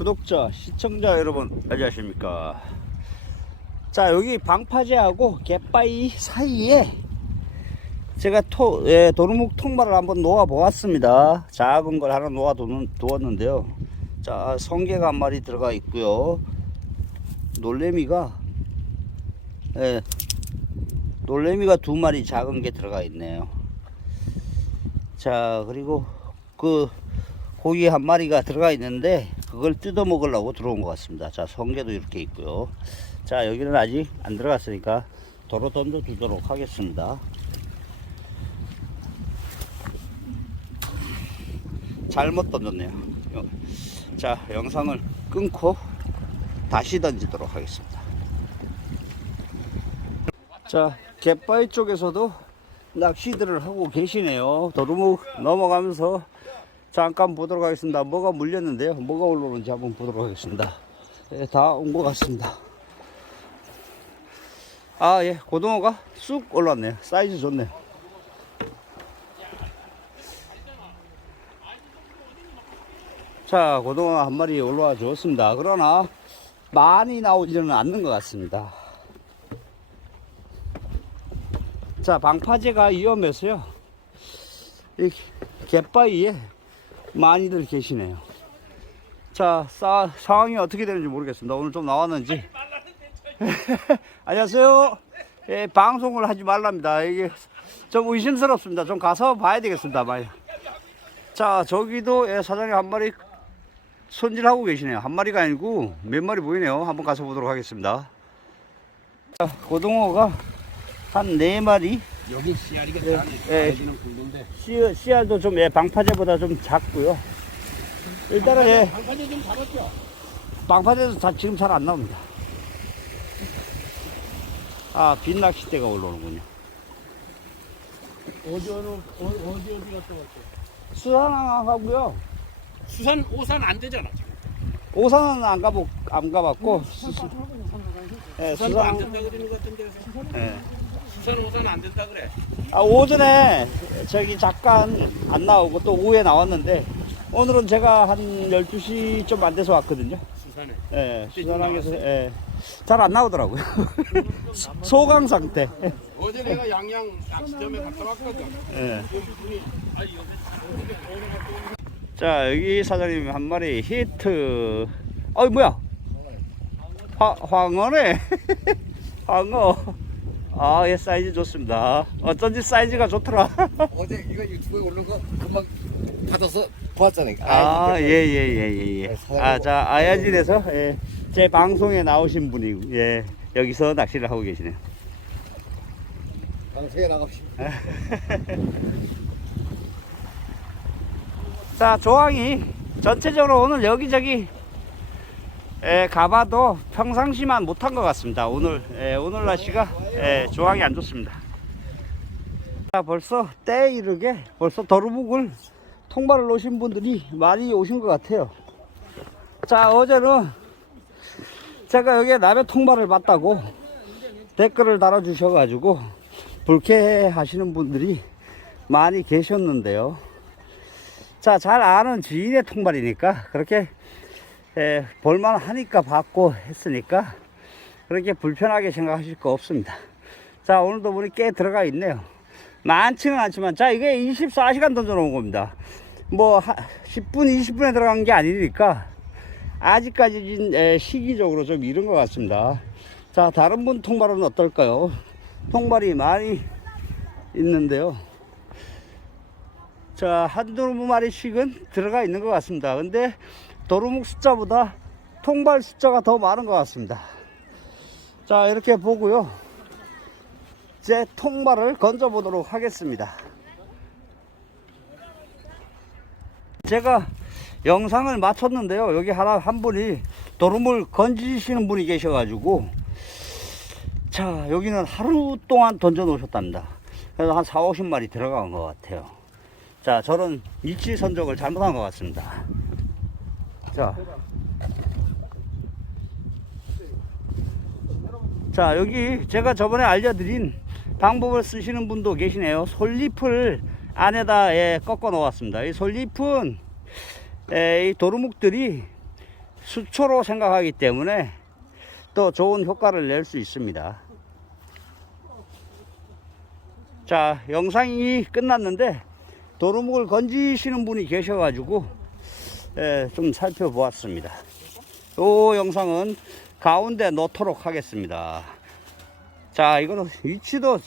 구독자, 시청자 여러분 안녕하십니까? 자 여기 방파제하고 갯바위 사이에 제가 토, 예, 도루묵 통발을 한번 놓아 보았습니다. 작은 걸 하나 놓아 두었는데요. 자 성게가 한 마리 들어가 있고요. 놀래미가 예, 놀래미가 두 마리 작은 게 들어가 있네요. 자 그리고 그 고기 한 마리가 들어가 있는데 그걸 뜯어 먹으려고 들어온 것 같습니다. 자 성게도 이렇게 있고요. 자 여기는 아직 안 들어갔으니까 도로 던져 주도록 하겠습니다. 잘못 던졌네요. 여- 자 영상을 끊고 다시 던지도록 하겠습니다. 자 갯바위 쪽에서도 낚시들을 하고 계시네요. 도루묵 넘어가면서 잠깐 보도록 하겠습니다. 뭐가 물렸는데요. 뭐가 올라오는지 한번 보도록 하겠습니다. 예, 다온 것 같습니다. 아, 예, 고등어가 쑥 올라왔네요. 사이즈 좋네요. 자, 고등어 한 마리 올라와 주었습니다. 그러나 많이 나오지는 않는 것 같습니다. 자, 방파제가 위험해서요. 이 갯바위에 많이들 계시네요. 자, 사, 상황이 어떻게 되는지 모르겠습니다. 오늘 좀 나왔는지. 안녕하세요. 예, 방송을 하지 말랍니다. 이게 좀 의심스럽습니다. 좀 가서 봐야 되겠습니다. 많이. 자, 저기도 예, 사장님 한 마리 손질하고 계시네요. 한 마리가 아니고 몇 마리 보이네요. 한번 가서 보도록 하겠습니다. 자, 고등어가 한 네 마리. 여기 씨알이가 예. 예. 굵은데. 씨, 씨알도 좀 예, 방파제보다 좀 작고요. 일단은 예, 방파제 좀 잡았죠? 방파제도 다 지금 잘 안 나옵니다. 아, 빈낚시대가 올라오는군요. 어디 어느 어, 어디 어디 갔다 왔죠? 수산하고요. 수산 오산 안 되잖아 지금. 오산은 안 가보 안 가봤고 수, 수, 예, 수산도 안 수산. 된다 그러는 것 같은데. 예. 수산 오산 안 된다 그래. 아, 오전에 저기 잠깐 안 나오고 또 오후에 나왔는데 오늘은 제가 한 12시 좀 안 돼서 왔거든요. 수산에. 예, 수산항에서 예, 잘 안 나오더라고요. 소강 상태. 어제 내가 양양 낚시점에 갔다 왔거든. 예. 아자 여기 사장님 한 마리 히트 어이 뭐야 화, 황어네 황어 아 예 사이즈 좋습니다. 어쩐지 사이즈가 좋더라. 어제 이거 유튜브에 올린 거 금방 받아서 보았잖아요. 아 예 예 예 예 예 아 자 아야진에서 예, 제 방송에 나오신 분이고 예 여기서 낚시를 하고 계시네요. 방송에 나갑시다. 자 조항이 전체적으로 오늘 여기저기 에, 가봐도 평상시만 못한 것 같습니다. 오늘 에, 오늘 날씨가 에, 조항이 안 좋습니다. 자 벌써 때 이르게 벌써 도루묵을 통발을 놓으신 분들이 많이 오신 것 같아요. 자 어제는 제가 여기에 남의 통발을 봤다고 댓글을 달아 주셔가지고 불쾌해 하시는 분들이 많이 계셨는데요. 자, 잘 아는 지인의 통발이니까 그렇게 에, 볼만 하니까 받고 했으니까 그렇게 불편하게 생각하실 거 없습니다. 자, 오늘도 물이 꽤 들어가 있네요. 많지는 않지만, 자, 이게 24시간 던져놓은 겁니다. 뭐, 하, 10분, 20분에 들어간 게 아니니까 아직까지 에, 시기적으로 좀 이른 것 같습니다. 자, 다른 분 통발은 어떨까요? 통발이 많이 있는데요. 자, 한두 마리씩은 들어가 있는 것 같습니다. 근데 도루묵 숫자보다 통발 숫자가 더 많은 것 같습니다. 자, 이렇게 보고요. 제 통발을 건져 보도록 하겠습니다. 제가 영상을 마쳤는데요. 여기 하나, 한 분이 도루묵을 건지시는 분이 계셔가지고, 자, 여기는 하루 동안 던져 놓으셨답니다. 그래서 한 4, 50마리 들어간 것 같아요. 자, 저는 위치 선적을 잘못한 것 같습니다. 자. 자, 여기 제가 저번에 알려드린 방법을 쓰시는 분도 계시네요. 솔잎을 안에다 예, 꺾어 놓았습니다. 이 솔잎은 에, 이 도루묵들이 수초로 생각하기 때문에 또 좋은 효과를 낼 수 있습니다. 자, 영상이 끝났는데 도루묵을 건지시는 분이 계셔가지고 예, 좀 살펴보았습니다. 이 영상은 가운데 놓도록 하겠습니다. 자, 이거는 위치도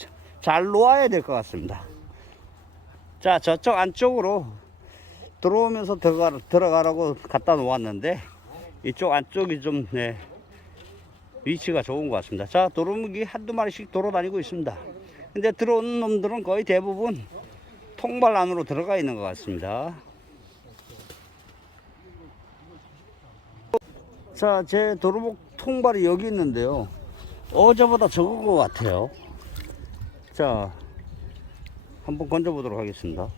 잘 놓아야 될 것 같습니다. 자, 저쪽 안쪽으로 들어오면서 들어가, 들어가라고 갖다 놓았는데 이쪽 안쪽이 좀 네, 위치가 좋은 것 같습니다. 자, 도루묵이 한두 마리씩 돌아다니고 있습니다. 근데 들어오는 놈들은 거의 대부분 통발 안으로 들어가 있는 것 같습니다. 자, 제 도루묵 통발이 여기 있는데요. 어제보다 적은 것 같아요. 자, 한번 건져보도록 하겠습니다.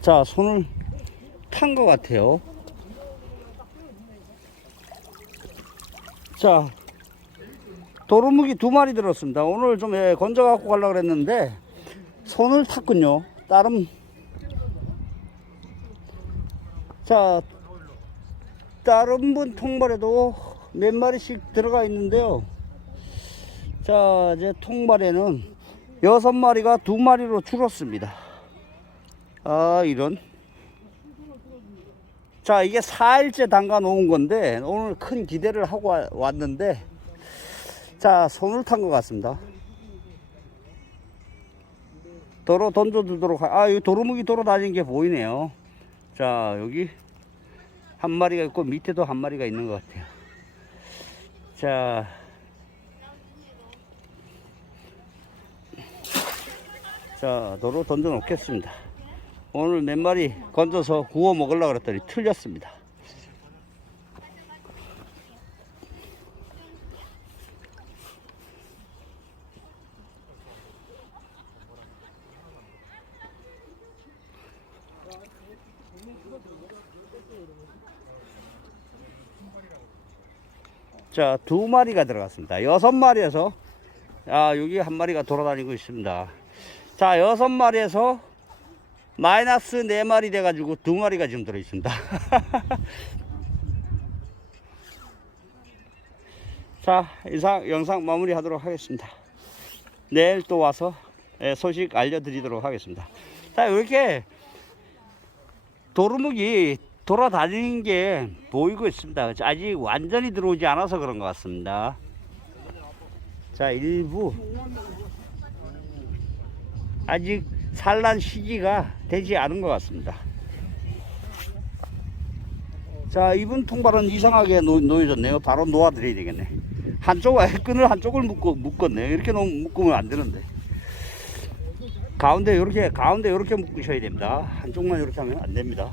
자, 손을 탄 것 같아요. 자, 도루묵이 두 마리 들었습니다. 오늘 좀 예, 건져 갖고 가려고 그랬는데 손을 탔군요. 다른 자 다른 분 통발에도 몇 마리씩 들어가 있는데요. 자 이제 통발에는 여섯 마리가 두 마리로 줄었습니다. 아 이런 자 이게 4일째 담가 놓은 건데 오늘 큰 기대를 하고 와- 왔는데 자 손을 탄 것 같습니다 도로 던져두도록 하... 아 여기 도루묵이 돌아다니는 게 보이네요 자 여기 한 마리가 있고 밑에도 한 마리가 있는 것 같아요 자 자, 도로 던져 놓겠습니다. 오늘 몇 마리 건져서 구워 먹으려고 그랬더니 틀렸습니다. 자, 두 마리가 들어갔습니다. 여섯 마리에서, 아, 여기 한 마리가 돌아다니고 있습니다. 자, 여섯 마리에서 마이너스 네 마리 돼가지고 두 마리가 지금 들어있습니다. 자, 이상 영상 마무리 하도록 하겠습니다. 내일 또 와서 예, 소식 알려드리도록 하겠습니다. 자, 이렇게 도루묵이 돌아다니는 게 보이고 있습니다. 아직 완전히 들어오지 않아서 그런 것 같습니다. 자, 일부 아직 산란 시기가 되지 않은 것 같습니다. 자, 이분 통발은 이상하게 놓, 놓여졌네요. 바로 놓아드려야 되겠네. 한쪽, 끈을 한쪽을 묶어, 묶었네요. 이렇게 놓, 묶으면 안 되는데. 가운데 이렇게, 가운데 이렇게 묶으셔야 됩니다. 한쪽만 이렇게 하면 안 됩니다.